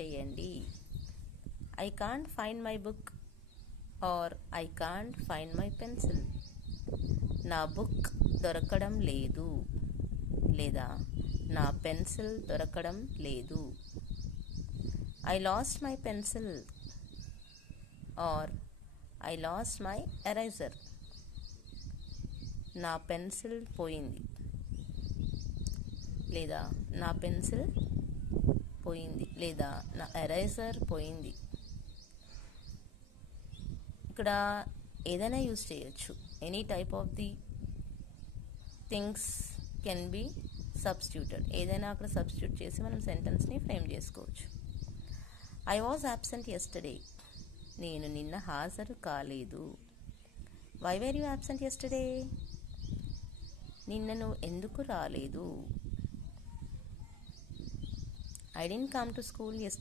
చేయండి. I can't find my book or I can't find my pencil. నా book దొరకడం లేదు లేదా నా పెన్సిల్ దొరకడం లేదు. I lost my pencil are I lost my eraser. నా పెన్సిల్ పోయింది లేదా నా పెన్సిల్ పోయింది లేదా నా ఎరేజర్ పోయింది. ఇక్కడ ఏదైనా యూజ్ చేయొచ్చు. Any type of the things can be substituted. ఏదైనా అక్కడ సబ్స్టిట్యూట్ చేసి మనం సెంటెన్స్ని ఫ్రేమ్ చేసుకోవచ్చు. I was absent yesterday. నేను నిన్న హాజరు కాలేదు. Why were you absent yesterday? నిన్న నువ్వు ఎందుకు రాలేదు? I didn't come to school yesterday.